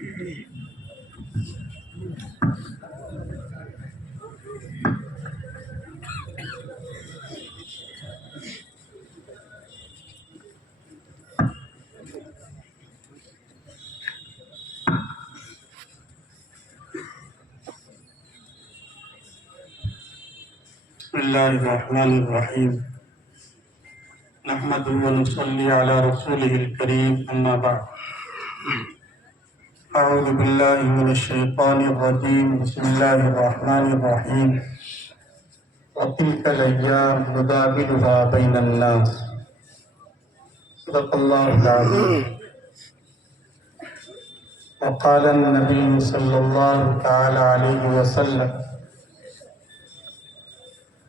بسم اللہ الرحمن الرحیم نحمد ونصلی علی رسولہ الکریم اما بعد اعوذ باللہ من الشیطان الرجیم بسم اللہ الرحمن الرحیم وتلک الایام نداولها بین الناس صدق اللہ العظیم وقال النبی صلی اللہ تعالی علیہ وسلم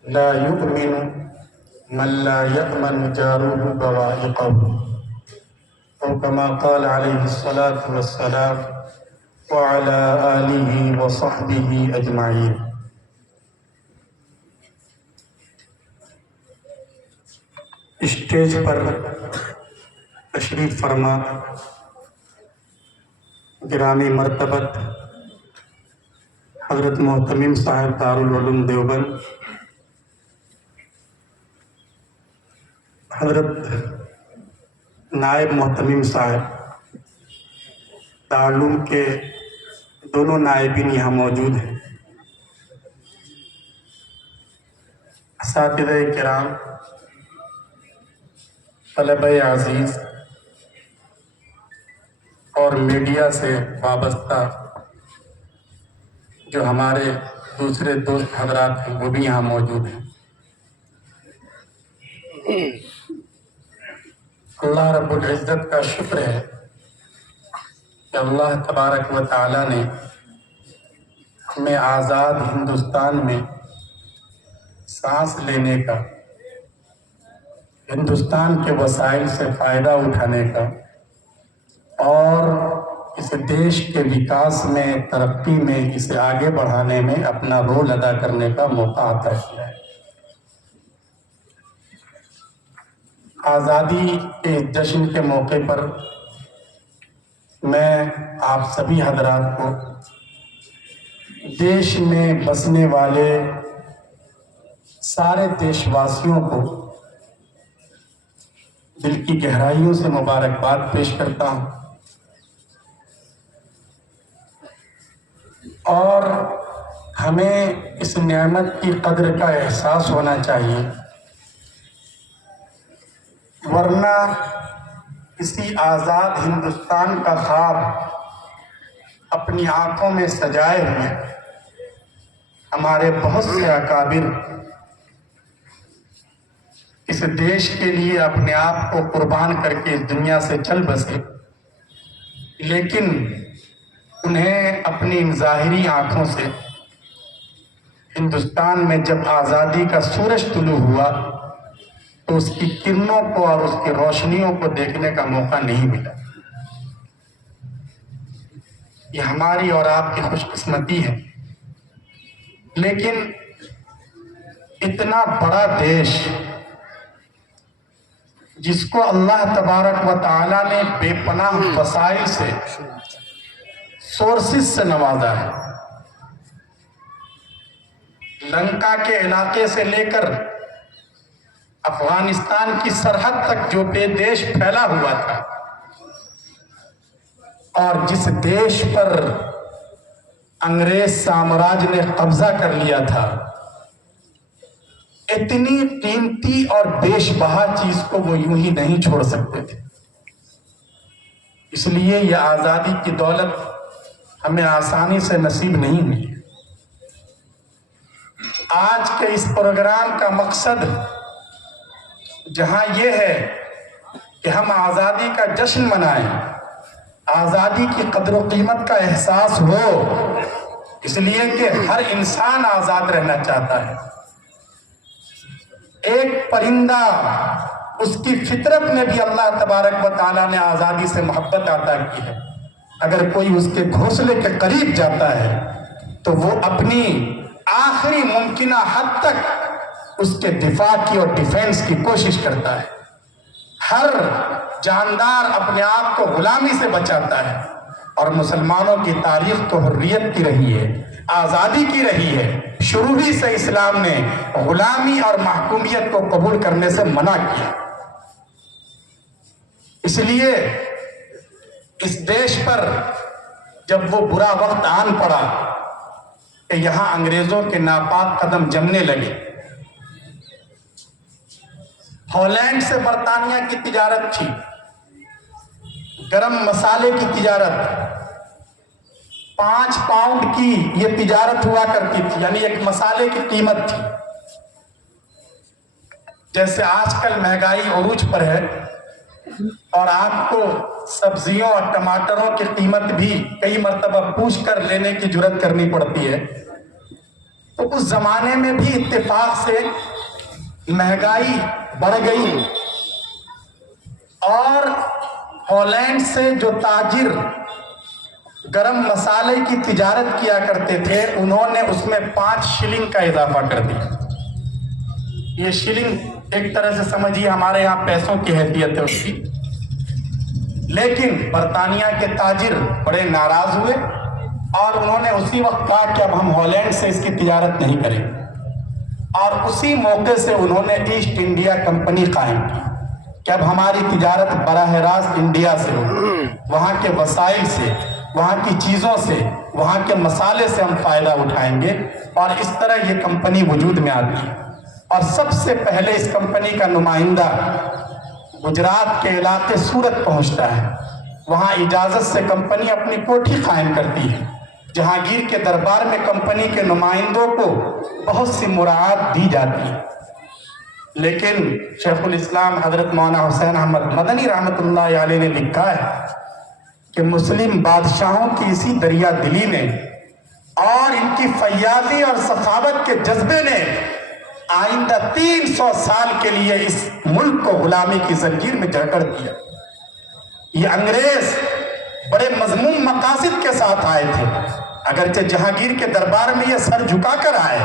لا يؤمن من لا يأمن جاره بوائقه او كما قال عليه الصلاة والسلام وعلى آله وصحبه أجمعين۔ اسٹیج پر تشریف فرما گرامی مرتبت حضرت محتمم صاحب دارالعلوم دیوبند، حضرت نائب محتمم صاحب دارالعلوم کے دونوں نائبین یہاں موجود ہیں، اساتذہ کرام، طلبہ عزیز اور میڈیا سے وابستہ جو ہمارے دوسرے دوست حضرات ہیں وہ بھی یہاں موجود ہیں۔ اللہ رب العزت کا شکر ہے کہ اللہ تبارک و تعالی نے ہمیں آزاد ہندوستان میں سانس لینے کا، ہندوستان کے وسائل سے فائدہ اٹھانے کا اور اس دیش کے وکاس میں، ترقی میں، اسے آگے بڑھانے میں اپنا رول ادا کرنے کا موقع عطا کیا ہے۔ آزادی کے جشن کے موقع پر میں آپ سبھی حضرات کو، دیش میں بسنے والے سارے دیش واسیوں کو دل کی گہرائیوں سے مبارکباد پیش کرتا ہوں، اور ہمیں اس نعمت کی قدر کا احساس ہونا چاہیے، ورنہ کسی آزاد ہندوستان کا خواب اپنی آنکھوں میں سجائے ہوئے ہمارے بہت سے اکابر اس دیش کے لیے اپنے آپ کو قربان کر کے اس دنیا سے چل بسے، لیکن انہیں اپنی ظاہری آنکھوں سے ہندوستان میں جب آزادی کا سورج طلوع ہوا تو اس کی کرنوں کو اور اس کی روشنیوں کو دیکھنے کا موقع نہیں ملا۔ یہ ہماری اور آپ کی خوش قسمتی ہے، لیکن اتنا بڑا دیش جس کو اللہ تبارک و تعالی نے بے پناہ وسائل سے، سورسز سے نوازا ہے، لنکا کے علاقے سے لے کر افغانستان کی سرحد تک جو دیش پھیلا ہوا تھا، اور جس دیش پر انگریز سامراج نے قبضہ کر لیا تھا، اتنی قیمتی اور بیش بہا چیز کو وہ یوں ہی نہیں چھوڑ سکتے تھے۔ اس لیے یہ آزادی کی دولت ہمیں آسانی سے نصیب نہیں ہوئی۔ آج کے اس پروگرام کا مقصد جہاں یہ ہے کہ ہم آزادی کا جشن منائیں، آزادی کی قدر و قیمت کا احساس ہو، اس لیے کہ ہر انسان آزاد رہنا چاہتا ہے۔ ایک پرندہ، اس کی فطرت میں بھی اللہ تبارک و تعالیٰ نے آزادی سے محبت عطا کی ہے۔ اگر کوئی اس کے گھونسلے کے قریب جاتا ہے تو وہ اپنی آخری ممکنہ حد تک اس کے دفاع کی اور ڈیفینس کی کوشش کرتا ہے۔ ہر جاندار اپنے آپ کو غلامی سے بچاتا ہے، اور مسلمانوں کی تاریخ تو حریت کی رہی ہے، آزادی کی رہی ہے۔ شروع ہی سے اسلام نے غلامی اور محکومیت کو قبول کرنے سے منع کیا۔ اس لیے اس دیش پر جب وہ برا وقت آن پڑا کہ یہاں انگریزوں کے ناپاک قدم جمنے لگے، ہالینڈ سے برطانیہ کی تجارت تھی، گرم مسالے کی تجارت، 5 پاؤنڈ کی یہ تجارت ہوا کرتی تھی، یعنی ایک مسالے کی قیمت تھی۔ جیسے آج کل مہنگائی عروج پر ہے اور آپ کو سبزیوں اور ٹماٹروں کی قیمت بھی کئی مرتبہ پوچھ کر لینے کی جرات کرنی پڑتی ہے، تو اس زمانے میں بھی اتفاق سے مہنگائی بڑھ گئی اور ہالینڈ سے جو تاجر گرم مسالے کی تجارت کیا کرتے تھے، انہوں نے اس میں 5 شلنگ کا اضافہ کر دیا۔ یہ شلنگ ایک طرح سے سمجھیے ہمارے یہاں پیسوں کی حیثیت ہے اس کی، لیکن برطانیہ کے تاجر بڑے ناراض ہوئے اور انہوں نے اسی وقت کہا کہ اب ہم ہالینڈ سے اس کی تجارت نہیں کریں گے، اور اسی موقع سے انہوں نے ایسٹ انڈیا کمپنی قائم کی کہ اب ہماری تجارت براہ راست انڈیا سے ہو، وہاں کے وسائل سے، وہاں کی چیزوں سے، وہاں کے مسالے سے ہم فائدہ اٹھائیں گے، اور اس طرح یہ کمپنی وجود میں آتی ہے۔ اور سب سے پہلے اس کمپنی کا نمائندہ گجرات کے علاقے سورت پہنچتا ہے، وہاں اجازت سے کمپنی اپنی کوٹھی قائم کرتی ہے۔ جہانگیر کے دربار میں کمپنی کے نمائندوں کو بہت سی مراعات دی جاتی ہے، لیکن شیخ الاسلام حضرت مولانا حسین احمد مدنی رحمۃ اللہ علیہ نے لکھا ہے کہ مسلم بادشاہوں کی اسی دریا دلی نے اور ان کی فیاضی اور سخاوت کے جذبے نے آئندہ 300 سال کے لیے اس ملک کو غلامی کی زنجیر میں جکڑ دیا۔ یہ انگریز بڑے مذموم مقاصد کے ساتھ آئے تھے، اگرچہ جہانگیر کے دربار میں یہ سر جھکا کر آئے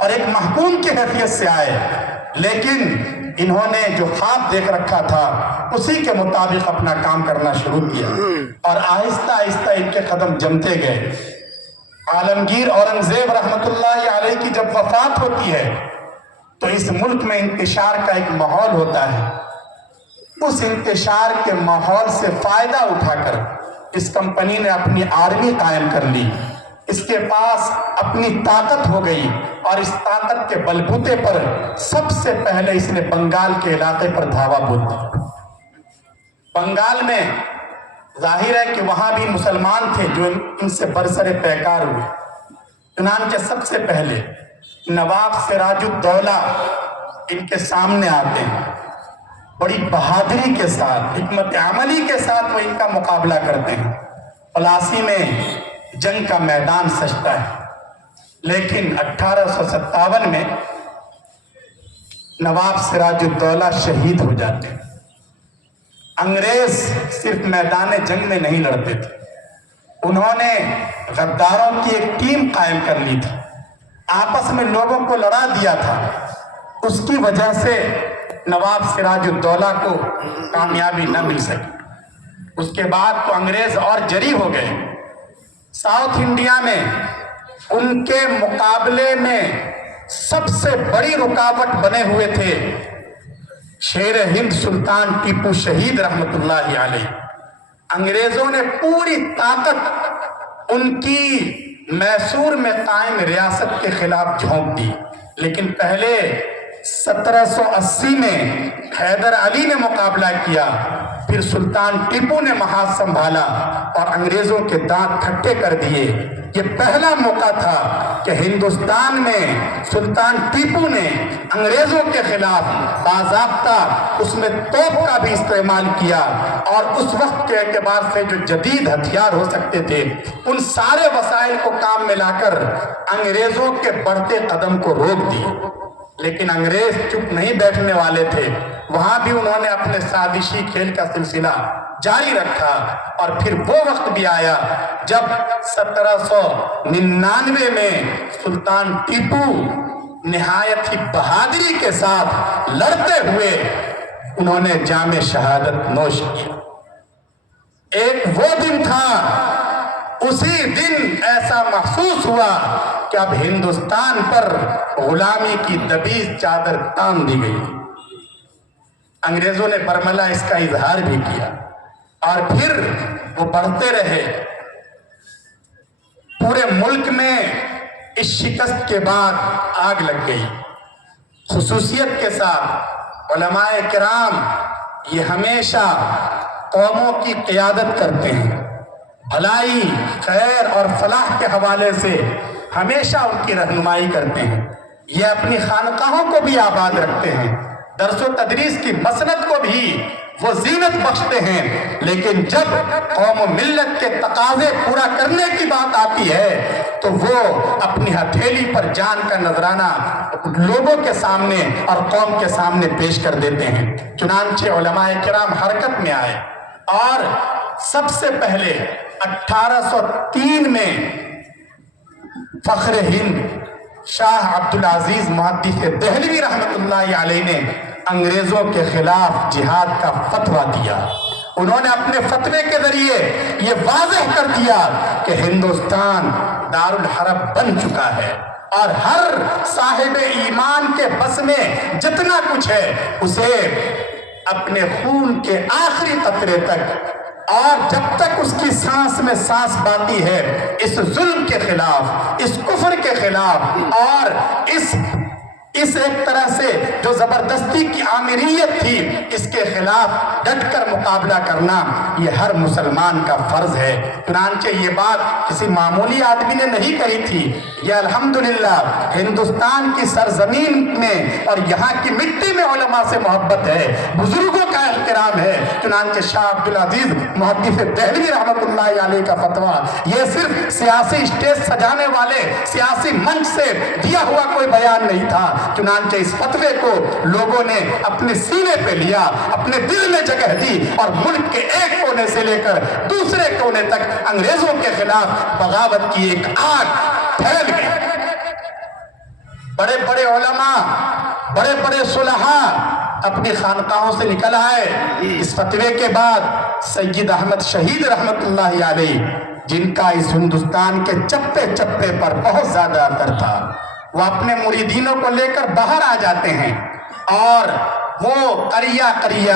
اور ایک محکوم کی حیثیت سے آئے، لیکن انہوں نے جو خواب دیکھ رکھا تھا اسی کے مطابق اپنا کام کرنا شروع کیا، اور آہستہ آہستہ ان کے قدم جمتے گئے۔ عالمگیر اورنگزیب رحمۃ اللہ علیہ کی جب وفات ہوتی ہے تو اس ملک میں انتشار کا ایک ماحول ہوتا ہے۔ اس انتشار کے ماحول سے فائدہ اٹھا کر اس کمپنی نے اپنی آرمی قائم کر لی، اس کے پاس اپنی طاقت ہو گئی، اور اس طاقت کے بلبوتے پر سب سے پہلے اس نے بنگال کے علاقے پر دھاوا بول دیا۔ بنگال میں ظاہر ہے کہ وہاں بھی مسلمان تھے جو ان سے برسر پیکار ہوئے، چنانچہ سب سے پہلے نواب سراج الدولہ ان کے سامنے آتے ہیں، بڑی بہادری کے ساتھ، حکمت عملی کے ساتھ وہ ان کا مقابلہ کرتے ہیں۔ پلاسی میں جنگ کا میدان سجتا ہے، لیکن 1857 میں نواب سراج الدولہ شہید ہو جاتے ہیں۔ انگریز صرف میدان جنگ میں نہیں لڑتے تھے، انہوں نے غداروں کی ایک ٹیم قائم کر لی تھی، آپس میں لوگوں کو لڑا دیا تھا۔ اس کی وجہ سے نواب سراج الدولہ کو کامیابی نہ مل سکی۔ اس کے بعد تو انگریز اور جری ہو گئے۔ ساؤتھ انڈیا میں ان کے مقابلے میں سب سے بڑی رکاوٹ بنے ہوئے تھے شیر ہند سلطان ٹیپو شہید رحمت اللہ علیہ۔ انگریزوں نے پوری طاقت ان کی میسور میں قائم ریاست کے خلاف جھونک دی، لیکن پہلے 1780 میں حیدر علی نے مقابلہ کیا، پھر سلطان ٹیپو نے محاذ سنبھالا اور انگریزوں کے دانت کھٹے کر دیے۔ یہ پہلا موقع تھا کہ ہندوستان میں سلطان ٹیپو نے انگریزوں کے خلاف باضابطہ اس میں توپ کا بھی استعمال کیا، اور اس وقت کے اعتبار سے جو جدید ہتھیار ہو سکتے تھے ان سارے وسائل کو کام میں لا کر انگریزوں کے بڑھتے قدم کو روک دی۔ لیکن انگریز چپ نہیں بیٹھنے والے تھے، وہاں بھی انہوں نے اپنے سازشی کھیل کا سلسلہ جاری رکھا، اور پھر وہ وقت بھی آیا جب 1799 میں سلطان ٹیپو نہایت ہی بہادری کے ساتھ لڑتے ہوئے انہوں نے جام شہادت نوش کی۔ ایک وہ دن تھا ایسا محسوس ہوا کہ اب ہندوستان پر غلامی کی دبیز چادر تان دی گئی۔ انگریزوں نے برملا اس کا اظہار بھی کیا اور پھر وہ بڑھتے رہے۔ پورے ملک میں اس شکست کے بعد آگ لگ گئی۔ خصوصیت کے ساتھ علماء کرام یہ ہمیشہ قوموں کی قیادت کرتے ہیں، بھلائی، خیر اور فلاح کے حوالے سے ہمیشہ ان کی رہنمائی کرتے ہیں۔ یہ اپنی خانقاہوں کو بھی آباد رکھتے ہیں، درس و تدریس کی مسند کو بھی وہ زینت بخشتے ہیں، لیکن جب قوم و ملت کے تقاضے پورا کرنے کی بات آتی ہے تو وہ اپنی ہتھیلی پر جان کا نذرانہ لوگوں کے سامنے اور قوم کے سامنے پیش کر دیتے ہیں۔ چنانچہ علماء کرام حرکت میں آئے اور سب سے پہلے 1803 میں فخر ہند شاہ عبدالعزیز محدث دہلوی رحمۃ اللہ علیہ نے انگریزوں کے خلاف جہاد کا فتویٰ دیا۔ انہوں نے اپنے فتوے کے ذریعے یہ واضح کر دیا کہ ہندوستان دارالحرب بن چکا ہے اور ہر صاحب ایمان کے بس میں جتنا کچھ ہے اسے اپنے خون کے آخری قطرے تک اور جب تک اس کی سانس میں سانس باقی ہے اس ظلم کے خلاف، اس کفر کے خلاف اور اس ایک طرح سے جو زبردستی کی آمریت تھی اس کے خلاف ڈٹ کر مقابلہ کرنا یہ ہر مسلمان کا فرض ہے۔ چنانچہ یہ بات کسی معمولی آدمی نے نہیں کہی تھی، یہ الحمدللہ ہندوستان کی سرزمین میں اور یہاں کی مٹی میں علماء سے محبت ہے، بزرگوں کا احترام ہے۔ چنانچہ شاہ عبدالعزیز محدث دہلوی رحمۃ اللہ علیہ کا فتویٰ یہ صرف سیاسی اسٹیج سجانے والے سیاسی منچ سے دیا ہوا کوئی بیان نہیں تھا، چنانچہ اس فتوے کو لوگوں نے اپنے سینے پہ لیا، اپنے دل میں جگہ دی اور ملک کے ایک کونے سے لے کر دوسرے کونے تک انگریزوں کے خلاف بغاوت کی ایک آگ پھیل گئی۔ بڑے بڑے علماء، بڑے بڑے صلحاء اپنی خانقاہوں سے نکل آئے۔ اس فتوے کے بعد سید احمد شہید رحمت اللہ علیہ، جن کا اس ہندوستان کے چپے چپے پر بہت زیادہ اثر تھا، وہ اپنے مریدینوں کو لے کر باہر آ جاتے ہیں اور وہ قریہ قریہ،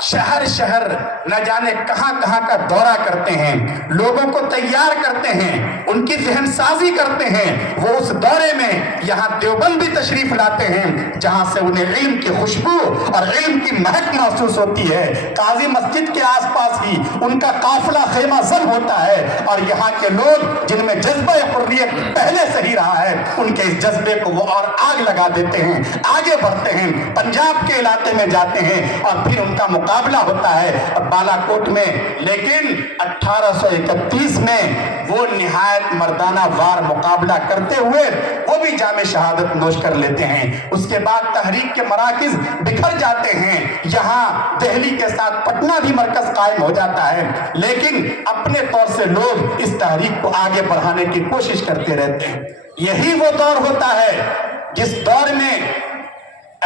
شہر شہر، نہ جانے کہاں کہاں کا دورہ کرتے ہیں، لوگوں کو تیار کرتے ہیں، ان کی ذہن سازی کرتے ہیں۔ وہ اس دورے میں یہاں دیوبند بھی تشریف لاتے ہیں جہاں سے انہیں علم کی خوشبو اور علم کی مہک محسوس ہوتی ہے۔ قاضی مسجد کے آس پاس ہی ان کا قافلہ خیمہ زن ہوتا ہے اور یہاں کے لوگ جن میں جذبہ حریت پہلے سے ہی رہا ہے ان کے اس جذبے کو وہ اور آگ لگا دیتے ہیں، آگے بڑھتے ہیں، پنجاب کے علاقے میں جاتے ہیں اور پھر ان کا مقابلہ ہوتا ہے بالا کوٹ میں۔ لیکن 1831 میں وہ نہایت مردانہ وار مقابلہ کرتے ہوئے وہ بھی جام شہادت نوش کر لیتے ہیں۔ اس کے بعد تحریک کے مراکز بکھر جاتے ہیں، یہاں دہلی کے ساتھ پٹنہ بھی مرکز قائم ہو جاتا ہے، لیکن اپنے طور سے لوگ اس تحریک کو آگے بڑھانے کی کوشش کرتے رہتے ہیں۔ یہی وہ دور ہوتا ہے جس دور میں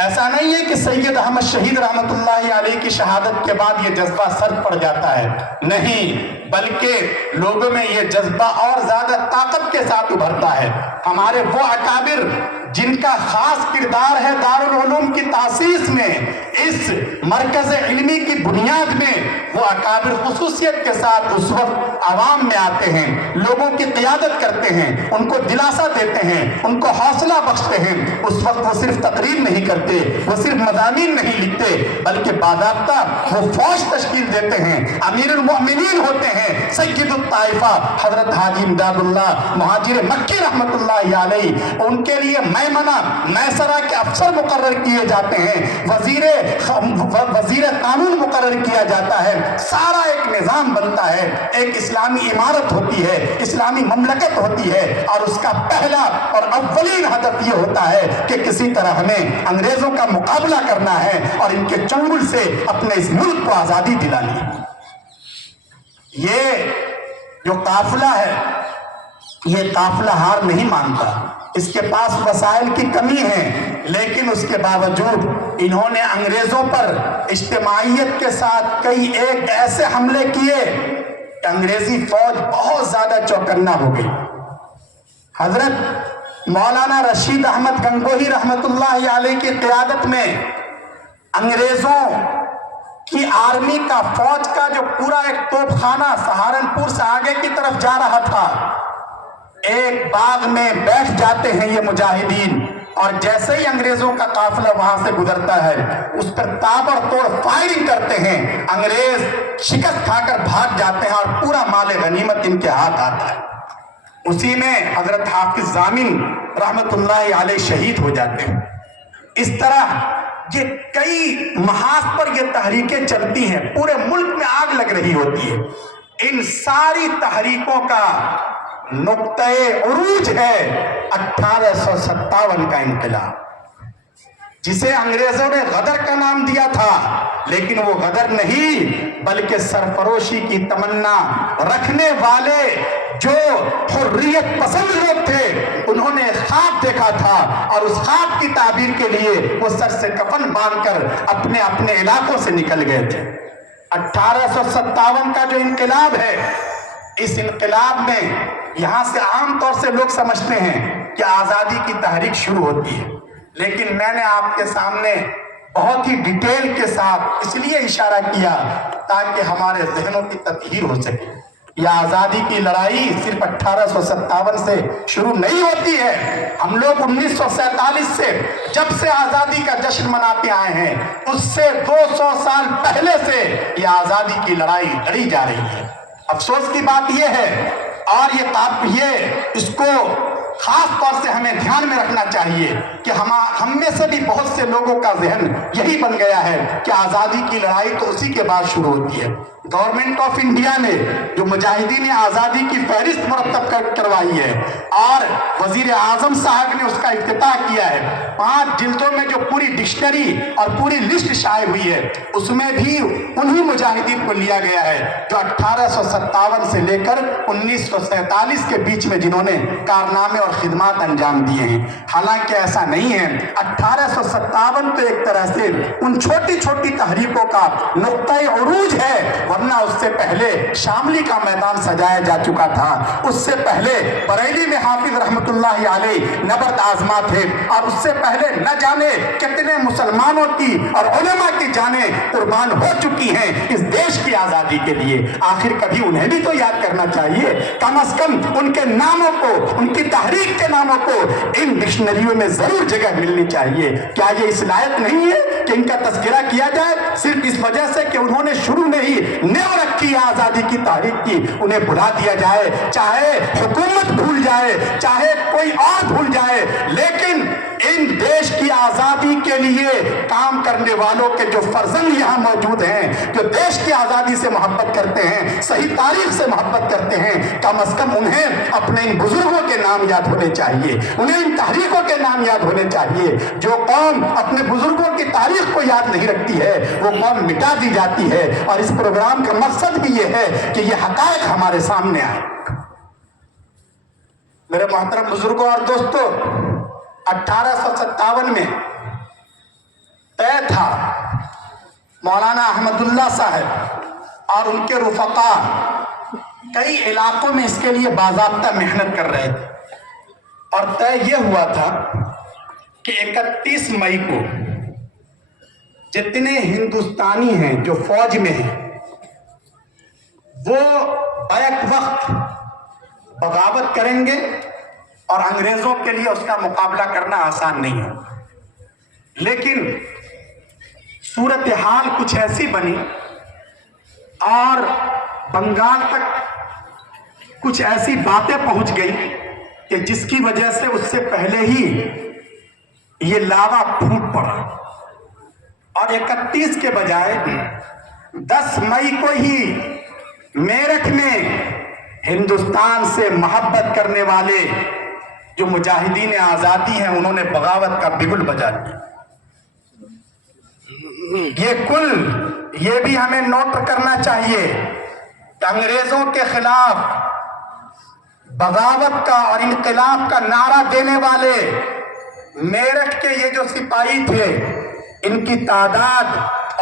ایسا نہیں ہے کہ سید احمد شہید رحمت اللہ علیہ کی شہادت کے بعد یہ جذبہ سرد پڑ جاتا ہے، نہیں، بلکہ لوگوں میں یہ جذبہ اور زیادہ طاقت کے ساتھ ابھرتا ہے۔ ہمارے وہ اکابر جن کا خاص کردار ہے دارالعلوم کی تاسیس میں، اس مرکز علمی کی بنیاد میں، وہ اکابر خصوصیت کے ساتھ اس وقت عوام میں آتے ہیں، لوگوں کی قیادت کرتے ہیں، ان کو دلاسا دیتے ہیں، ان کو حوصلہ بخشتے ہیں۔ اس وقت وہ صرف تقریر نہیں کرتے، وہ صرف مضامین نہیں لکھتے، بلکہ باضابطہ وہ فوج تشکیل دیتے ہیں، امیر المؤمنین ہوتے ہیں، سید الطائفہ حضرت حاجی امداد اللہ مہاجر مکی رحمت اللہ علیہ، ان کے لیے میمنہ میسرہ کے افسر مقرر کیے جاتے ہیں، وزیر قانون مقرر کیا جاتا ہے، سارا ایک نظام بنتا ہے، ایک اسلامی عمارت ہوتی ہے، اسلامی مملکت ہوتی ہے، اور اس کا پہلا اور اولین ہدف یہ ہوتا ہے کہ کسی طرح ہمیں انگریزوں کا مقابلہ کرنا ہے اور ان کے چنگل سے اپنے اس ملک کو آزادی دلانی ہے۔ یہ جو قافلہ ہے یہ قافلہ ہار نہیں مانتا، اس کے پاس وسائل کی کمی ہے، لیکن اس کے باوجود انہوں نے انگریزوں پر اجتماعیت کے ساتھ کئی ایک ایسے حملے کیے کہ انگریزی فوج بہت زیادہ چوکنا ہو گئی۔ حضرت مولانا رشید احمد گنگوہی رحمت اللہ علیہ کی قیادت میں انگریزوں کی آرمی کا، فوج کا جو پورا ایک توپ خانہ سہارنپور سے آگے کی طرف جا رہا تھا، ایک باغ میں بیٹھ جاتے ہیں یہ مجاہدین، اور جیسے ہی انگریزوں کا قافلہ وہاں سے گزرتا ہے اس پر تابڑتوڑ فائرنگ کرتے ہیں، انگریز شکست کھا کر بھاگ جاتے ہیں اور پورا مال غنیمت ان کے ہاتھ آتا ہے۔ اسی میں حضرت حافظ ضامن رحمت اللہ علیہ شہید ہو جاتے ہیں۔ اس طرح یہ کئی محاذ پر یہ تحریکیں چلتی ہیں، پورے ملک میں آگ لگ رہی ہوتی ہے۔ ان ساری تحریکوں کا نقطۂ عروج ہے 1857 کا انقلاب، جسے انگریزوں نے غدر کا نام دیا تھا، لیکن وہ غدر نہیں بلکہ سرفروشی کی تمنا رکھنے والے جو حریت پسند لوگ تھے، انہوں نے خواب دیکھا تھا اور اس خواب کی تعبیر کے لیے وہ سر سے کفن باندھ کر اپنے اپنے علاقوں سے نکل گئے تھے۔ 1857 کا جو انقلاب ہے، اس انقلاب میں یہاں سے عام طور سے لوگ سمجھتے ہیں کہ آزادی کی تحریک شروع ہوتی ہے، لیکن میں نے آپ کے سامنے بہت ہی ڈیٹیل کے ساتھ اس لیے اشارہ کیا تاکہ ہمارے ذہنوں کی تطہیر ہو سکے۔ یہ آزادی کی لڑائی صرف 1857 سے شروع نہیں ہوتی ہے، ہم لوگ 1947 سے جب سے آزادی کا جشن مناتے آئے ہیں، اس سے 200 سال پہلے سے یہ آزادی کی لڑائی لڑی جا رہی ہے۔ افسوس کی بات یہ ہے، اور یہ اس کو خاص طور سے ہمیں دھیان میں رکھنا چاہیے کہ ہم میں سے بھی بہت سے لوگوں کا ذہن یہی بن گیا ہے کہ آزادی کی لڑائی تو اسی کے بعد شروع ہوتی ہے۔ گورنمنٹ آف انڈیا نے جو مجاہدین آزادی کی فہرست مرتب کروائی ہے اور وزیر اعظم صاحب نے اس کا افتتاح کیا ہے، 5 جلدوں میں جو پوری ڈکشنری اور پوری لسٹ شائع ہوئی ہے، اس میں بھی انہی مجاہدین کو لیا گیا ہے جو 1857 سے لے کر 1947 کے بیچ میں جنہوں نے کارنامے اور خدمات انجام دیے ہیں۔ حالانکہ ایسا نہیں ہے، 1857 تو ایک طرح سے ان چھوٹی چھوٹی تحریکوں کا نقطۂ عروج ہے، ورنہ اس سے پہلے شاملی کا میدان سجایا جا چکا تھا، اس سے پہلے بریلی میں حافظ رحمت اللہ علیہ نبرد آزما تھے، اور اس سے پہلے نہ جانے کتنے مسلمانوں کی اور علماء کی جانیں قربان ہو چکی ہیں اس دیش کی آزادی کے لیے۔ آخر کبھی انہیں بھی تو یاد کرنا چاہیے، کم از کم ان کے ناموں کو، ان کی تحریک کے ناموں کو ان ڈکشنریوں میں ضرور جگہ ملنی چاہیے۔ کیا یہ اس لائق نہیں ہے کہ ان کا تذکرہ کیا جائے؟ صرف اس وجہ سے کہ انہوں نے شروع میں ہی نیو رکھی ہے آزادی کی تحریک کی، انہیں بھلا دیا جائے، چاہے حکومت بھول جائے، چاہے کوئی اور بھول جائے، لیکن ان دیش کی آزادی کے لیے کام کرنے والوں کے جو فرزند یہاں موجود ہیں، جو دیش کی آزادی سے محبت کرتے ہیں، صحیح تاریخ سے محبت کرتے ہیں، کم از کم انہیں اپنے ان بزرگوں کے نام یاد ہونے چاہیے، انہیں ان تحریکوں کے نام یاد ہونے چاہیے۔ جو قوم اپنے بزرگوں کی تاریخ کو یاد نہیں رکھتی ہے، وہ قوم مٹا دی جاتی ہے، اور اس پروگرام کا مقصد بھی یہ ہے کہ یہ حقائق ہمارے سامنے آئے۔ میرے محترم بزرگوں اور دوستوں، 1857 میں طے تھا، مولانا احمد اللہ صاحب اور ان کے رفقا کئی علاقوں میں اس کے لیے باضابطہ محنت کر رہے تھے، اور طے یہ ہوا تھا کہ 31 مئی کو جتنے ہندوستانی ہیں جو فوج میں ہیں وہ بیک وقت بغاوت کریں گے، اور انگریزوں کے لیے اس کا مقابلہ کرنا آسان نہیں ہوگا۔ لیکن صورتحال کچھ ایسی بنی اور بنگال تک کچھ ایسی باتیں پہنچ گئی کہ جس کی وجہ سے اس سے پہلے ہی یہ لاوا پھوٹ پڑا، اور 31 کے بجائے 10 مئی کو ہی میرٹھ میں ہندوستان سے محبت کرنے والے جو مجاہدین آزادی ہیں انہوں نے بغاوت کا بگل بجا دیا۔ یہ بھی ہمیں نوٹ کرنا چاہیے کہ انگریزوں کے خلاف بغاوت کا اور انقلاب کا نعرہ دینے والے میرٹھ کے یہ جو سپاہی تھے، ان کی تعداد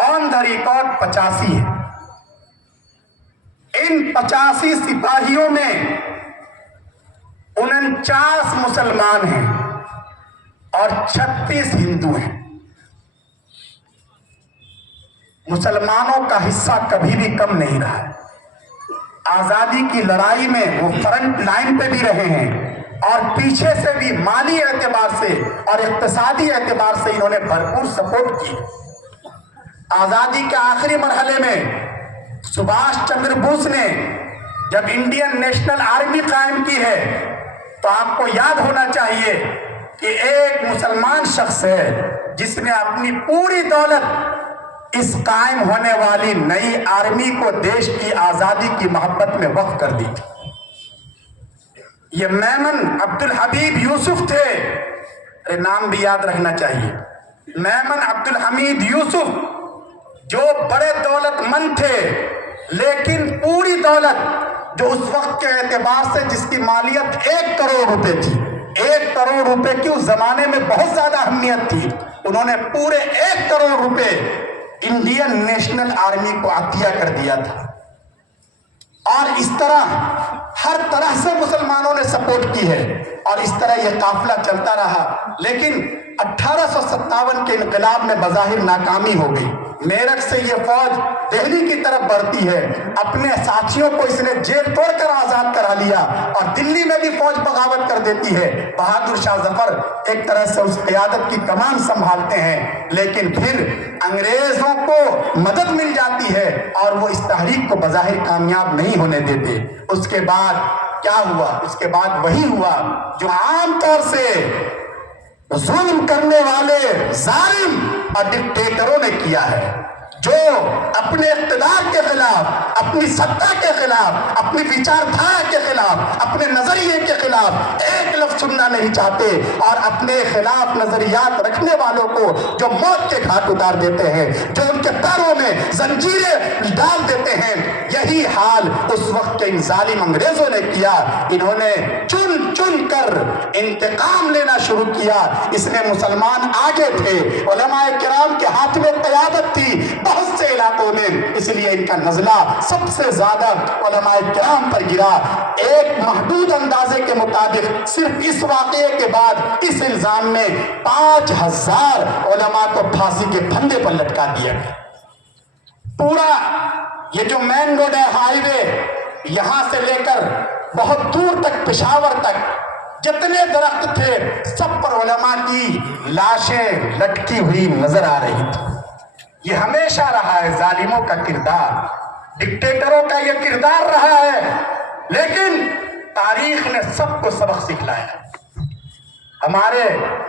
آن دا ریکارڈ 85 ہے۔ ان 85 سپاہیوں میں 49 مسلمان ہیں اور 36 ہندو ہیں۔ مسلمانوں کا حصہ کبھی بھی کم نہیں رہا ہے۔ آزادی کی لڑائی میں وہ فرنٹ لائن پہ بھی رہے ہیں اور پیچھے سے بھی مالی اعتبار سے اور اقتصادی اعتبار سے انہوں نے بھرپور سپورٹ کی۔ آزادی کے آخری مرحلے میں سبھاش چندر بوس نے جب انڈین نیشنل آرمی قائم کی ہے تو آپ کو یاد ہونا چاہیے کہ ایک مسلمان شخص ہے جس نے اپنی پوری دولت اس قائم ہونے والی نئی آرمی کو دیش کی آزادی کی محبت میں وقف کر دی تھی۔ یہ میمن عبدالحبیب یوسف تھے، نام بھی یاد رکھنا چاہیے، میمن عبدالحمید یوسف، جو بڑے دولت مند تھے لیکن پوری دولت جو اس وقت کے اعتبار سے جس کی مالیت 1 کروڑ روپے تھی، 1 کروڑ روپے کی اس زمانے میں بہت زیادہ اہمیت تھی، انہوں نے پورے 1 کروڑ روپے انڈین نیشنل آرمی کو عطیہ کر دیا تھا۔ اور اس طرح ہر طرح سے مسلمانوں نے سپورٹ کی ہے اور اس طرح یہ قافلہ چلتا رہا، لیکن 1857 کے انقلاب میں بظاہر ناکامی ہو گئی۔ میرٹھ سے یہ فوج دہلی کی طرف بڑھتی ہے، اپنے ساتھیوں کو اس نے جیل توڑ کر آزاد کرا لیا اور دلی میں بھی فوج بغاوت کر دیتی ہے۔ بہادر شاہ ظفر ایک طرح سے اس قیادت کی کمان سنبھالتے ہیں، لیکن پھر انگریزوں کو مدد مل جاتی ہے اور وہ اس تحریک کو بظاہر کامیاب نہیں ہونے دیتے۔ اس کے بعد کیا ہوا؟ اس کے بعد وہی ہوا جو عام طور سے ظلم کرنے والے ظالم اور ڈکٹیٹروں نے کیا ہے، جو اپنے اقتدار کے خلاف، اپنی سطح کے خلاف، اپنی وچار دھارا کے خلاف، اپنے نظریے کے خلاف ایک لفظ سننا نہیں چاہتے اور اپنے خلاف نظریات رکھنے والوں کو جو موت کے گھاٹ اتار دیتے ہیں، جو ان کے پیروں میں زنجیریں ڈال دیتے ہیں، یہی حال اس وقت کے ان ظالم انگریزوں نے کیا۔ انہوں نے چن چن کر انتقام لینا شروع کیا۔ اس میں مسلمان آگے تھے، علماء کرام کے ہاتھ میں قیادت تھی بہت سے علاقوں میں، اس لیے ان کا نزلہ سب سے زیادہ علماء کرام پر گرا۔ ایک محدود اندازے کے مطابق صرف اس واقعے کے بعد اس الزام میں 5000 علماء کو پھانسی کے پھندے پر لٹکا دیا گیا۔ پورا یہ جو مین روڈ ہے، ہائی وے، یہاں سے لے کر بہت دور تک پشاور تک جتنے درخت تھے سب پر علماء کی لاشیں لٹکی ہوئی نظر آ رہی تھی۔ یہ ہمیشہ رہا ہے ظالموں کا کردار، ڈکٹیٹروں کا یہ کردار رہا ہے، لیکن تاریخ نے سب کو سبق سکھلایا۔ ہمارے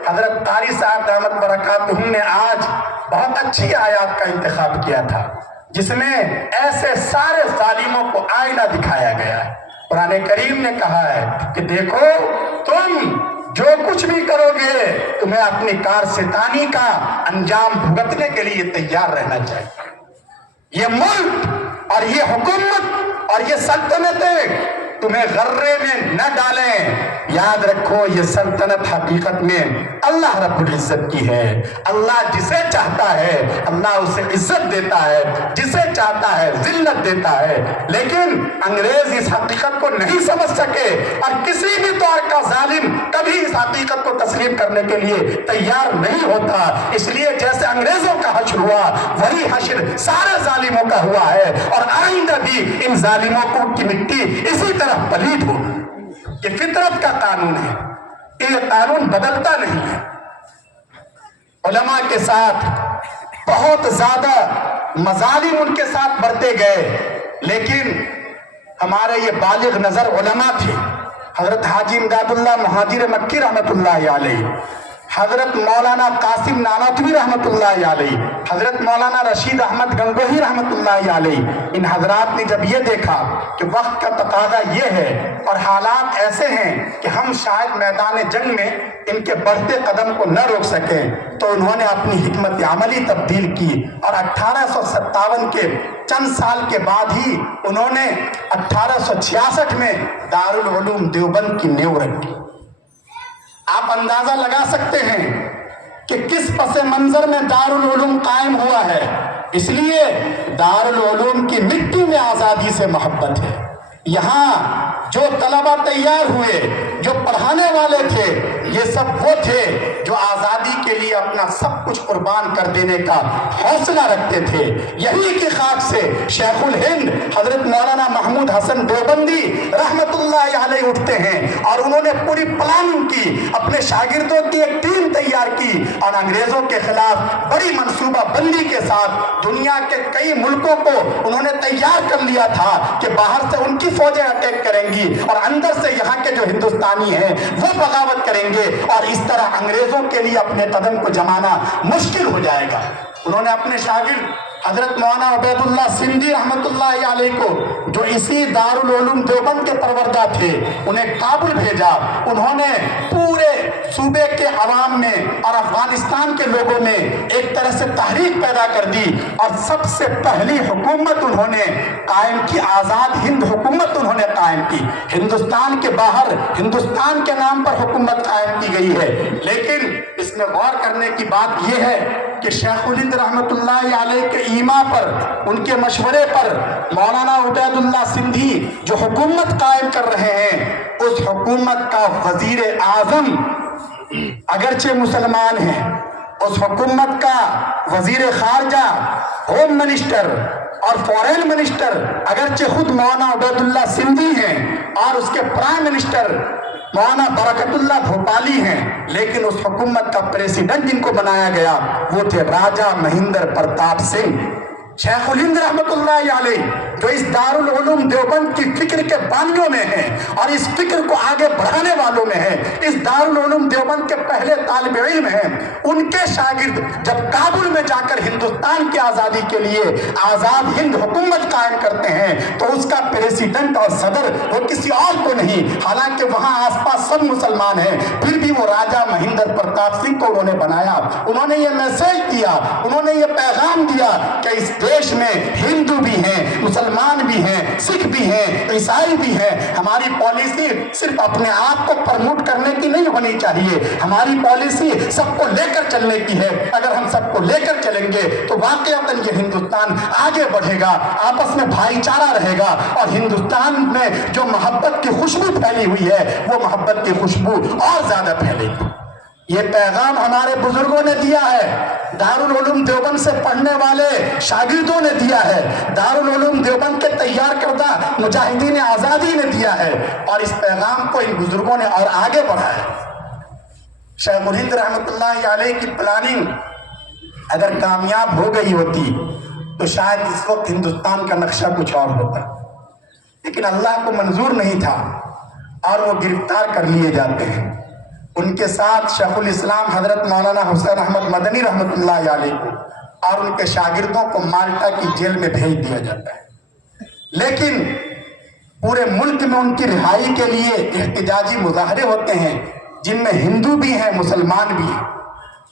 حضرت قاری صاحب دامت برکاتہ نے آج بہت اچھی آیات کا انتخاب کیا تھا جس میں ایسے سارے ظالموں کو آئینہ دکھایا گیا ہے۔ قرآن کریم نے کہا ہے کہ دیکھو تم جو کچھ بھی کرو گے تمہیں اپنی کارستانی کا انجام بھگتنے کے لیے تیار رہنا چاہیے۔ یہ ملک اور یہ حکومت اور یہ سلطنتیں تمہیں غرے میں نہ ڈالیں۔ یاد رکھو یہ سلطنت حقیقت میں اللہ رب العزت کی ہے۔ اللہ جسے چاہتا ہے اللہ اسے عزت دیتا ہے، جسے چاہتا ہے ذلت دیتا ہے، لیکن انگریز اس حقیقت کو نہیں سمجھ سکے اور کسی بھی طور کا ظالم کبھی اس حقیقت کو تسلیم کرنے کے لیے تیار نہیں ہوتا۔ اس لیے جیسے انگریزوں کا حشر ہوا وہی حشر سارے ظالموں کا ہوا ہے، اور آئندہ بھی ان ظالموں کو کی مٹی اسی طرح پلید ہو۔ یہ فطرت کا قانون ہے، یہ قانون بدلتا نہیں ہے۔ علماء کے ساتھ بہت زیادہ مظالم ان کے ساتھ برتے گئے، لیکن ہمارے یہ بالغ نظر علماء تھے۔ حضرت حاجی امداد اللہ مہاجر مکی رحمت اللہ علیہ، حضرت مولانا قاسم نانوتوی رحمت اللہ علیہ، حضرت مولانا رشید احمد گنگوہی رحمت اللہ علیہ، ان حضرات نے جب یہ دیکھا کہ وقت کا تقاضا یہ ہے اور حالات ایسے ہیں کہ ہم شاید میدان جنگ میں ان کے بڑھتے قدم کو نہ روک سکیں، تو انہوں نے اپنی حکمت عملی تبدیل کی اور 1857 کے چند سال کے بعد ہی انہوں نے 1866 میں دارالعلوم دیوبند کی نیو رکھی۔ آپ اندازہ لگا سکتے ہیں کہ کس پس منظر میں دارالعلوم قائم ہوا ہے۔ اس لیے دارالعلوم کی مٹی میں آزادی سے محبت ہے۔ یہاں جو طلبہ تیار ہوئے، جو پڑھانے والے تھے، یہ سب وہ تھے جو آزادی کے لیے اپنا سب کچھ قربان کر دینے کا حوصلہ رکھتے تھے۔ یہی کی خاک سے شیخ الہند حضرت مولانا محمود حسن دیوبندی رحمت اللہ علیہ اٹھتے ہیں، اور انہوں نے پوری پلاننگ کی، اپنے شاگردوں کی ایک ٹیم تیار کی، اور انگریزوں کے خلاف بڑی منصوبہ بندی کے ساتھ دنیا کے کئی ملکوں کو انہوں نے تیار کر لیا تھا کہ باہر سے ان کی فوجیں اٹیک کریں گی اور اندر سے یہاں کے جو ہندوستانی ہیں وہ بغاوت کریں گے، اور اس طرح انگریزوں کے لیے اپنے قدم کو جمانا مشکل ہو جائے گا۔ انہوں نے اپنے شاگرد حضرت مولانا عبید اللہ سندھی رحمت اللہ علیہ کو، جو اسی دارالعلوم دیوبند کے پروردہ تھے، انہیں کابل بھیجا۔ انہوں نے پورے صوبے کے عوام میں اور افغانستان کے لوگوں میں ایک طرح سے تحریک پیدا کر دی، اور سب سے پہلی حکومت انہوں نے قائم کی، آزاد ہند حکومت انہوں نے قائم کی۔ ہندوستان کے باہر ہندوستان کے نام پر حکومت قائم کی گئی ہے، لیکن اس میں غور کرنے کی بات یہ ہے کہ شیخ الہند رحمت اللہ علیہ کے ایما پر، ان کے مشورے پر مولانا عبید اللہ سندھی جو حکومت قائم کر رہے ہیں، اس حکومت کا وزیر اعظم اگرچہ مسلمان ہیں، اس حکومت کا وزیر خارجہ، ہوم منسٹر اور فورین منسٹر اگرچہ خود مولانا عبید اللہ سندھی ہیں، اور اس کے پرائم منسٹر مولانا برکت اللہ بھوپالی ہیں، لیکن اس حکومت کا پریسیڈنٹ جن کو بنایا گیا وہ تھے راجہ مہندر پرتاپ سنگھ۔ شیخ الہند رحمت اللہ علیہ جو اس دارالعلوم دیوبند کی فکر کے بانیوں میں ہیں اور اس فکر کو آگے بڑھانے والوں میں ہیں، اس دارالعلوم دیوبند کے پہلے طالب علم ہیں، ان کے شاگرد جب کابل میں جا کر ہندوستان کی آزادی کے لیے آزاد ہند حکومت قائم کرتے ہیں تو اس کا پریسیڈنٹ اور صدر وہ کسی اور کو نہیں، حالانکہ وہاں آس پاس سب مسلمان ہیں، پھر بھی وہ راجہ مہندر پرتاپ سنگھ کو انہوں نے بنایا۔ انہوں نے یہ میسج دیا، انہوں نے یہ پیغام دیا کہ اس دیش میں ہندو بھی ہیں، مسلمان بھی ہیں، سکھ بھی ہیں، عیسائی بھی ہیں۔ ہماری پالیسی صرف اپنے آپ کو پرموٹ کرنے کی نہیں ہونی چاہیے، ہماری پالیسی سب کو لے کر چلنے کی ہے۔ اگر ہم سب کو لے کر چلیں گے تو واقعتاً یہ ہندوستان آگے بڑھے گا، آپس میں بھائی چارہ رہے گا، اور ہندوستان میں جو محبت کی خوشبو پھیلی ہوئی ہے وہ محبت کی خوشبو اور زیادہ پھیلے گی۔ یہ پیغام ہمارے بزرگوں نے دیا ہے، دارالعلوم دیوبند سے پڑھنے والے شاگردوں نے دیا ہے، دارالعلوم دیوبند کے تیار کردہ مجاہدین آزادی نے دیا ہے، اور اس پیغام کو ان بزرگوں نے اور آگے بڑھایا۔ شیخ الہند رحمت اللہ علیہ کی پلاننگ اگر کامیاب ہو گئی ہوتی تو شاید اس وقت ہندوستان کا نقشہ کچھ اور ہوتا، لیکن اللہ کو منظور نہیں تھا اور وہ گرفتار کر لیے جاتے ہیں۔ ان کے ساتھ شیخ الاسلام حضرت مولانا حسین احمد مدنی رحمت اللہ علیہ کو اور ان کے شاگردوں کو مالٹا کی جیل میں بھیج دیا جاتا ہے، لیکن پورے ملک میں ان کی رہائی کے لیے احتجاجی مظاہرے ہوتے ہیں جن میں ہندو بھی ہیں، مسلمان بھی ہیں،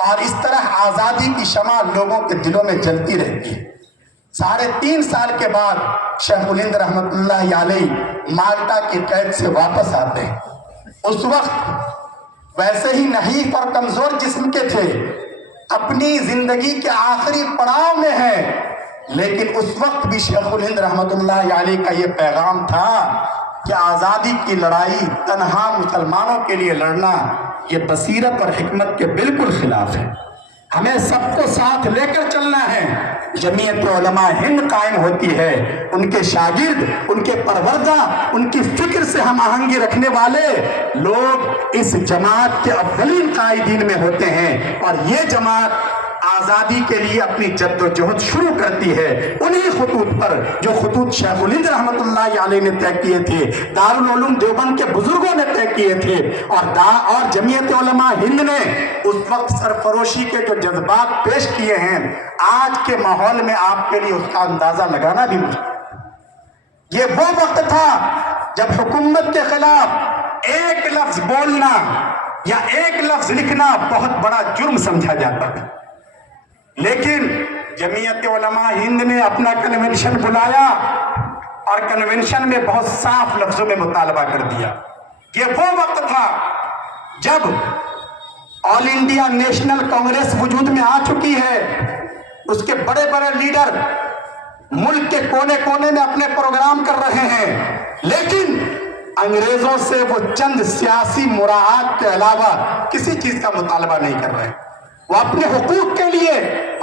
اور اس طرح آزادی کی شمع لوگوں کے دلوں میں جلتی رہتی ہے۔ 3.5 سال کے بعد شیخ الہند رحمت اللہ علیہ مالٹا کی قید سے واپس آتے ہیں۔ اس وقت ویسے ہی نحیف اور کمزور جسم کے تھے، اپنی زندگی کے آخری پڑاؤ میں ہیں، لیکن اس وقت بھی شیخ الہند رحمت اللہ علیہ کا یہ پیغام تھا کہ آزادی کی لڑائی تنہا مسلمانوں کے لیے لڑنا یہ بصیرت اور حکمت کے بالکل خلاف ہے، ہمیں سب کو ساتھ لے کر چلنا ہے۔ جمعیت علماء ہند قائم ہوتی ہے، ان کے شاگرد، ان کے پروردہ، ان کی فکر سے ہم آہنگی رکھنے والے لوگ اس جماعت کے اولین قائدین میں ہوتے ہیں، اور یہ جماعت آزادی کے لیے اپنی جد و جہد شروع کرتی ہے انہی خطوط پر جو خطوط شیخ الہند رحمت اللہ علیہ نے طے کیے تھے، دارالعلوم دیوبند کے بزرگوں نے طے کیے تھے، اور جمعیت علماء ہند نے اس وقت سرفروشی کے جو جذبات پیش کیے ہیں، آج کے ماحول میں آپ کے لیے اس کا اندازہ لگانا بھی مشکل۔ یہ وہ وقت تھا جب حکومت کے خلاف ایک لفظ بولنا یا ایک لفظ لکھنا بہت بڑا جرم سمجھا جاتا تھا، لیکن جمعیت علماء ہند نے اپنا کنونشن بلایا اور کنونشن میں بہت صاف لفظوں میں مطالبہ کر دیا۔ یہ وہ وقت تھا جب آل انڈیا نیشنل کانگریس وجود میں آ چکی ہے، اس کے بڑے بڑے لیڈر ملک کے کونے کونے میں اپنے پروگرام کر رہے ہیں، لیکن انگریزوں سے وہ چند سیاسی مراعات کے علاوہ کسی چیز کا مطالبہ نہیں کر رہے ہیں۔ وہ اپنے حقوق کے لیے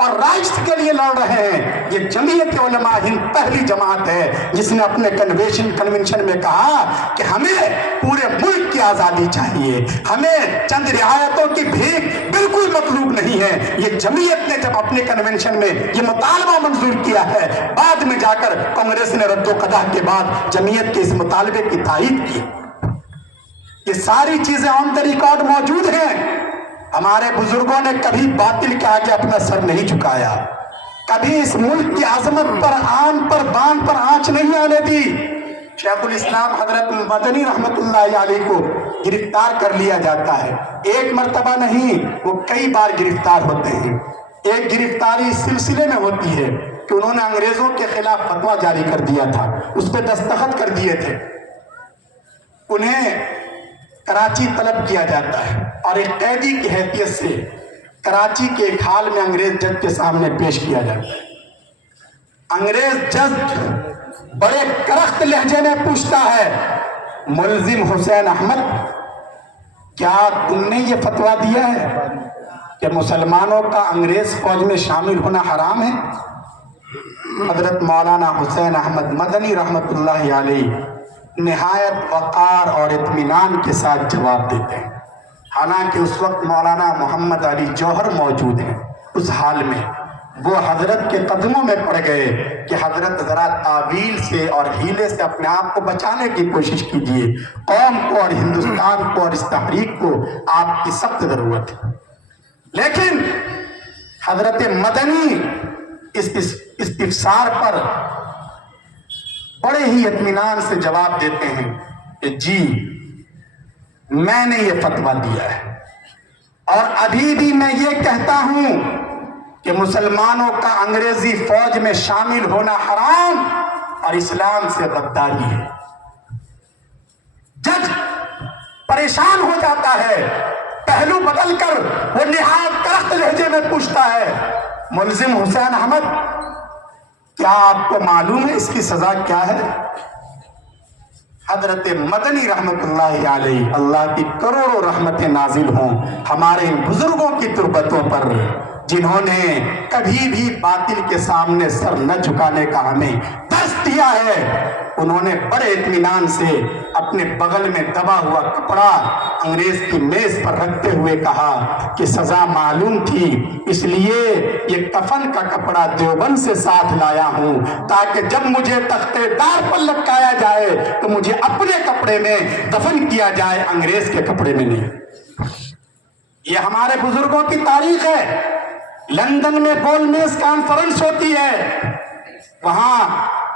اور رائٹس کے لیے لڑ رہے ہیں۔ یہ جمعیت علماء ہند پہلی جماعت ہے جس نے اپنے کنونشن میں کہا کہ ہمیں پورے ملک کی آزادی چاہیے، ہمیں چند رعایتوں کی بھیک بالکل مطلوب نہیں ہے۔ یہ جمعیت نے جب اپنے کنونشن میں یہ مطالبہ منظور کیا ہے، بعد میں جا کر کانگریس نے رد و قدح کے بعد جمعیت کے اس مطالبے کی تائید کی۔ یہ ساری چیزیں آن دا ریکارڈ موجود ہیں۔ ہمارے بزرگوں نے کبھی باطل کے آگے اپنا سر نہیں جھکایا، کبھی اس ملک کی عظمت پر آن پر بان پر آنچ نہیں آنے دی۔ شیخ الاسلام حضرت مدنی رحمت اللہ علیہ کو گرفتار کر لیا جاتا ہے، ایک مرتبہ نہیں، وہ کئی بار گرفتار ہوتے ہیں۔ ایک گرفتاری اس سلسلے میں ہوتی ہے کہ انہوں نے انگریزوں کے خلاف فتویٰ جاری کر دیا تھا، اس پہ دستخط کر دیے تھے۔ انہیں کراچی طلب کیا جاتا ہے اور ایک قیدی کی حیثیت سے کراچی کے ایک حال میں انگریز جج کے سامنے پیش کیا جاتا ہے۔ انگریز جج بڑے کرخت لہجے میں پوچھتا ہے، ملزم حسین احمد، کیا تم نے یہ فتویٰ دیا ہے کہ مسلمانوں کا انگریز فوج میں شامل ہونا حرام ہے؟ حضرت مولانا حسین احمد مدنی رحمت اللہ علیہ نہایت وقار اور اطمینان کے ساتھ جواب دیتے ہیں۔ حالانکہ اس وقت مولانا محمد علی جوہر موجود ہیں، اس حال میں وہ حضرت کے قدموں میں پڑ گئے کہ حضرت ذرا تعویل سے اور حیلے سے اپنے آپ کو بچانے کی کوشش کیجیے، قوم کو اور ہندوستان کو اور اس تحریک کو آپ کی سخت ضرورت ہے۔ لیکن حضرت مدنی اس استفسار پر بڑے ہی اطمینان سے جواب دیتے ہیں کہ جی میں نے یہ فتویٰ دیا ہے، اور ابھی بھی میں یہ کہتا ہوں کہ مسلمانوں کا انگریزی فوج میں شامل ہونا حرام اور اسلام سے غداری ہے۔ جج پریشان ہو جاتا ہے، پہلو بدل کر وہ نہایت کرخت لہجے میں پوچھتا ہے، ملزم حسین احمد، کیا آپ کو معلوم ہے اس کی سزا کیا ہے؟ حضرت مدنی رحمت اللہ علیہ، اللہ کی کروڑوں رحمتیں نازل ہوں ہمارے ان بزرگوں کی تربتوں پر، جنہوں نے کبھی بھی باطل کے سامنے سر نہ جھکانے کا ہمیں درس دیا ہے، انہوں نے بڑے اطمینان سے اپنے بغل میں دبا ہوا کپڑا انگریز کی میز پر رکھتے ہوئے کہا کہ سزا معلوم تھی، اس لیے یہ کفن کا کپڑا دیوبند سے ساتھ لایا ہوں تاکہ جب مجھے تختے دار پر لٹکایا جائے تو مجھے اپنے کپڑے میں دفن کیا جائے، انگریز کے کپڑے میں نہیں۔ یہ ہمارے بزرگوں کی تاریخ ہے۔ لندن میں گول میز کانفرنس ہوتی ہے، وہاں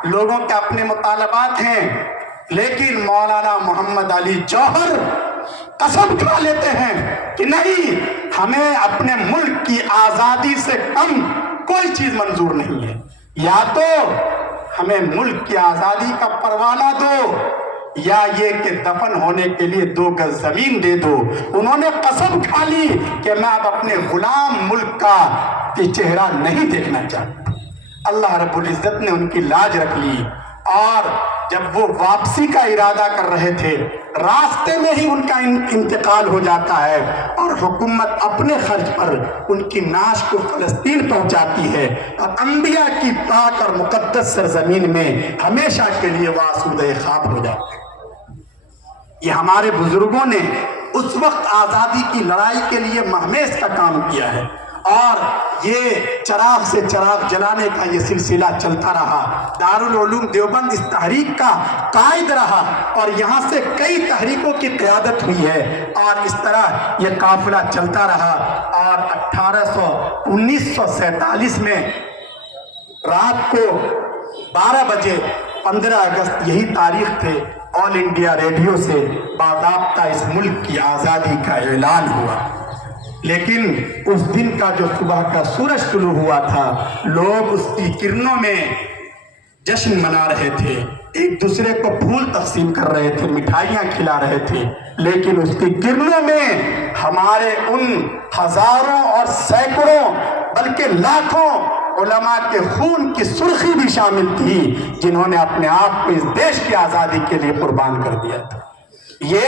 لوگوں کے اپنے مطالبات ہیں، لیکن مولانا محمد علی جوہر قسم کھا لیتے ہیں کہ نہیں، ہمیں اپنے ملک کی آزادی سے کم کوئی چیز منظور نہیں ہے، یا تو ہمیں ملک کی آزادی کا پروانہ دو یا یہ کہ دفن ہونے کے لیے 2 گز زمین دے دو۔ انہوں نے قسم کھا لی کہ میں اب اپنے غلام ملک کا چہرہ نہیں دیکھنا چاہتا۔ اللہ رب العزت نے ان کی لاج رکھ لی، اور جب وہ واپسی کا ارادہ کر رہے تھے، راستے میں ہی ان کا انتقال ہو جاتا ہے، اور حکومت اپنے خرچ پر ان کی نعش کو فلسطین پہنچاتی ہے، اور انبیاء کی پاک اور مقدس سرزمین میں ہمیشہ کے لیے وہ آسودہ خواب ہو جاتے ہیں۔ یہ ہمارے بزرگوں نے اس وقت آزادی کی لڑائی کے لیے مہمیز کا کام کیا ہے، اور یہ چراغ سے چراغ جلانے کا یہ سلسلہ چلتا رہا۔ دارالعلوم دیوبند اس تحریک کا قائد رہا، اور یہاں سے کئی تحریکوں کی قیادت ہوئی ہے، اور اس طرح یہ قافلہ چلتا رہا، اور 1947 میں رات کو 12 بجے 15 اگست یہی تاریخ تھے، آل انڈیا ریڈیو سے باضابطہ اس ملک کی آزادی کا اعلان ہوا۔ لیکن اس دن کا جو صبح کا سورج طلوع ہوا تھا، لوگ اس کی کرنوں میں جشن منا رہے تھے، ایک دوسرے کو پھول تقسیم کر رہے تھے، مٹھائیاں کھلا رہے تھے، لیکن اس کی کرنوں میں ہمارے ان ہزاروں اور سینکڑوں بلکہ لاکھوں علماء کے خون کی سرخی بھی شامل تھی جنہوں نے اپنے آپ کو اس دیش کی آزادی کے لیے قربان کر دیا تھا۔ یہ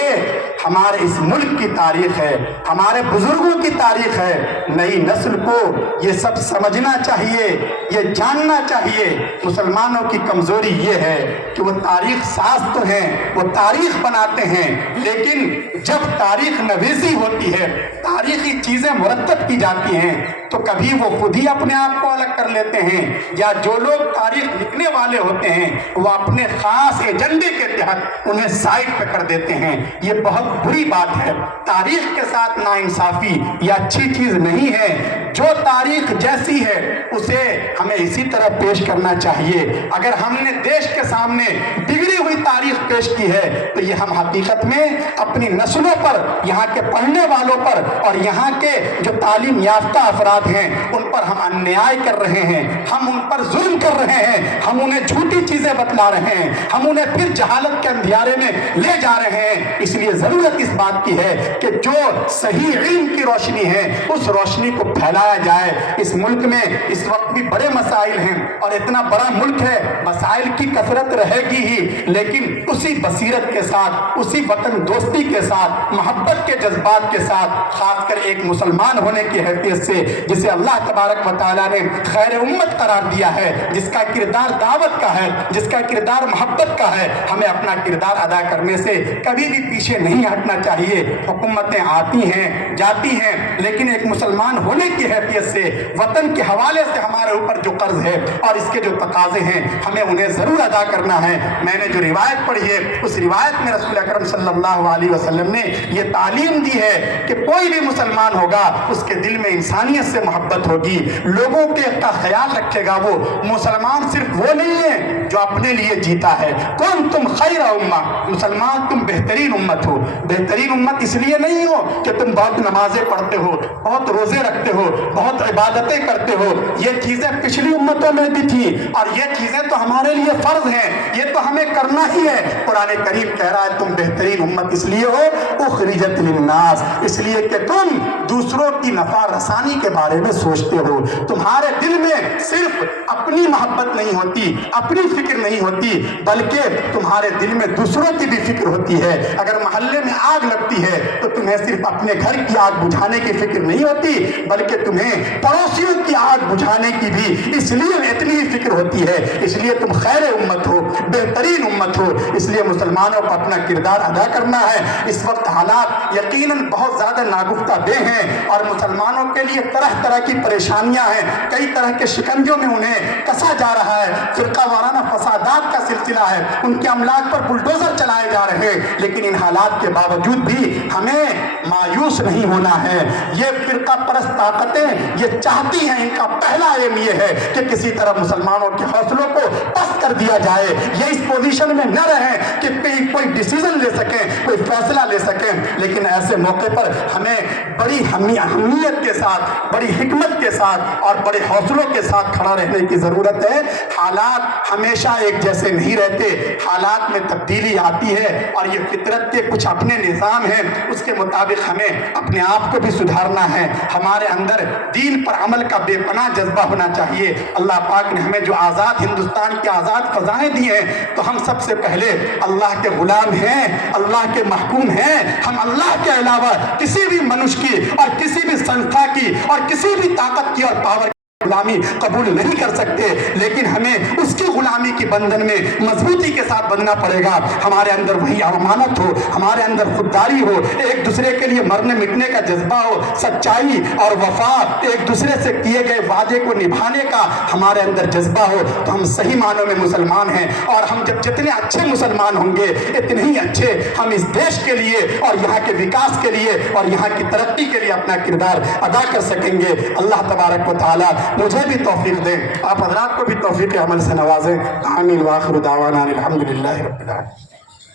ہمارے اس ملک کی تاریخ ہے، ہمارے بزرگوں کی تاریخ ہے۔ نئی نسل کو یہ سب سمجھنا چاہیے، یہ جاننا چاہیے۔ مسلمانوں کی کمزوری یہ ہے کہ وہ تاریخ ساز تو ہیں، وہ تاریخ بناتے ہیں، لیکن جب تاریخ نویسی ہوتی ہے، تاریخی چیزیں مرتب کی جاتی ہیں، تو کبھی وہ خود ہی اپنے آپ کو الگ کر لیتے ہیں، یا جو لوگ تاریخ لکھنے والے ہوتے ہیں وہ اپنے خاص ایجنڈے کے تحت انہیں سائڈ پہ کر دیتے ہیں۔ یہ بہت بری بات ہے۔ تاریخ کے ساتھ ناانصافی یہ اچھی چیز نہیں ہے۔ جو تاریخ جیسی ہے اسے ہمیں اسی طرح پیش کرنا چاہیے۔ اگر ہم نے دیش کے سامنے بگڑی ہوئی تاریخ پیش کی ہے تو یہ ہم حقیقت میں اپنی نسلوں پر، یہاں کے پڑھنے والوں پر اور یہاں کے جو تعلیم یافتہ افراد ہیں ان پر ہم انیائے کر رہے ہیں، ہم ان پر ظلم کر رہے ہیں، ہم انہیں جھوٹی چیزیں بتلا رہے ہیں، ہم انہیں پھر جہالت کے اندھیارے میں لے جا رہے ہیں۔ اس لیے ضرورت اس بات کی ہے کہ جو صحیح علم کی روشنی ہے اس روشنی کو پھیلایا جائے۔ اس ملک میں اس وقت بھی بڑے مسائل ہیں اور اتنا بڑا ملک ہے، مسائل کی کثرت رہے گی ہی، لیکن اسی بصیرت کے ساتھ، اسی وطن دوستی کے ساتھ، محبت کے جذبات کے ساتھ، خاص کر ایک مسلمان ہونے کی حیثیت سے جسے اللہ تبارک و تعالیٰ نے خیر امت قرار دیا ہے، جس کا کردار دعوت کا ہے، جس کا کردار محبت کا ہے، ہمیں اپنا کردار ادا کرنے سے کبھی بھی پیچھے نہیں ہٹنا چاہیے۔ حکومتیں آتی ہیں جاتی ہیں، لیکن ایک مسلمان ہونے کی حیثیت سے وطن کے حوالے سے ہمارے اوپر جو قرض ہے اور اس کے جو تقاضے ہیں ہمیں انہیں ضرور ادا کرنا ہے۔ میں نے جو روایت پڑھی ہے اس روایت میں رسول اکرم صلی اللہ علیہ وسلم نے یہ تعلیم دی ہے کہ کوئی بھی مسلمان ہوگا اس کے دل میں انسانیت سے محبت ہوگی، لوگوں کے کا خیال رکھے گا۔ وہ مسلمان صرف وہ نہیں ہے جو اپنے لیے جیتا ہے۔ کون تم خیر امہ، مسلمان تم بہترین امت ہو۔ بہترین امت اس لیے نہیں ہو کہ تم بہت نمازیں پڑھتے ہو، بہت روزے رکھتے ہو، بہت عبادتیں کرتے ہو۔ یہ چیزیں پچھلی امتوں میں بھی تھی اور یہ چیزیں تو ہمارے لیے فرض ہیں، یہ تو ہمیں کرنا ہی ہے۔ قرآن کریم کہہ رہا ہے تم بہترین امت اس لیے ہو اخرجت للناس، اس لیے کہ تم دوسروں کی نفع رسانی کے بارے میں سوچتے ہو۔ تمہارے دل میں صرف اپنی محبت نہیں ہوتی، اپنی فکر نہیں ہوتی، بلکہ تمہارے دل میں دوسروں کی بھی فکر ہوتی ہے۔ اگر محلے میں آگ لگتی ہے تو تمہیں صرف اپنے گھر کی آگ بجھانے کی فکر نہیں ہوتی، بلکہ تمہیں پڑوسیوں کی آگ بجھانے کی بھی اس لیے اتنی ہی فکر ہوتی ہے۔ اس لیے تم خیر امت ہو، بہترین امت ہو۔ اس لیے مسلمانوں کو اپنا کردار ادا کرنا ہے۔ اس وقت حالات یقیناً بہت زیادہ ناگفتہ بے ہیں اور مسلمانوں کے لیے طرح طرح کی پریشانیاں ہیں، کئی طرح کے شکنجوں میں انہیں کسا جا رہا ہے، فرقہ وارانہ فسادات کا سلسلہ ہے، ان کے املاک پر بلڈوزر چلائے جا رہے ہیں، لیکن ان حالات کے باوجود بھی ہمیں مایوس نہیں ہونا ہے۔ یہ فرقہ پرست طاقتیں یہ چاہتی ہیں، ان کا پہلا ایم یہ ہے کہ کسی طرح مسلمانوں کے حوصلوں کو پست کر دیا جائے، یہ اس پوزیشن میں نہ رہیں کہ کوئی ڈیسیزن لے سکیں، کوئی فیصلہ لے سکیں۔ لیکن ایسے موقع پر ہمیں بڑی اہمیت کے ساتھ، بڑی حکمت کے ساتھ اور بڑے حوصلوں کے ساتھ کھڑا رہنے کی ضرورت ہے۔ حالات ہمیشہ ایک جیسے نہیں رہتے، حالات میں تبدیلی آتی ہے اور یہ فطرت کے کچھ اپنے نظام ہیں، اس کے مطابق ہمیں اپنے آپ کو بھی سدھارنا ہے۔ ہمارے اندر دین پر عمل کا بے پناہ جذبہ ہونا چاہیے۔ اللہ پاک نے ہمیں جو آزاد ہندوستان کی آزاد فضائیں دی ہیں تو ہم سب سے پہلے اللہ کے غلام ہیں، اللہ کے محکوم ہیں۔ ہم اللہ کے علاوہ کسی بھی منش کی اور کسی بھی سنستھا کی اور کسی بھی طاقت کی اور پاور غلامی قبول نہیں کر سکتے، لیکن ہمیں اس کی غلامی کی بندھن میں مضبوطی کے ساتھ بندھنا پڑے گا۔ ہمارے اندر وہی امانت ہو، ہمارے اندر خودداری ہو، ایک دوسرے کے لیے مرنے مٹنے کا جذبہ ہو، سچائی اور وفا، ایک دوسرے سے کیے گئے وعدے کو نبھانے کا ہمارے اندر جذبہ ہو، تو ہم صحیح معنوں میں مسلمان ہیں۔ اور ہم جب جتنے اچھے مسلمان ہوں گے اتنے ہی اچھے ہم اس دیش کے لیے اور یہاں کے وکاس کے لیے اور یہاں کی ترقی کے لیے اپنا کردار ادا کر سکیں گے۔ اللہ تبارک و تعالیٰ مجھے بھی توفیق دیں، آپ حضرات کو بھی توفیق عمل سے نوازیں۔ آمین۔ وآخر دعوانا الحمدللہ رب العالمین۔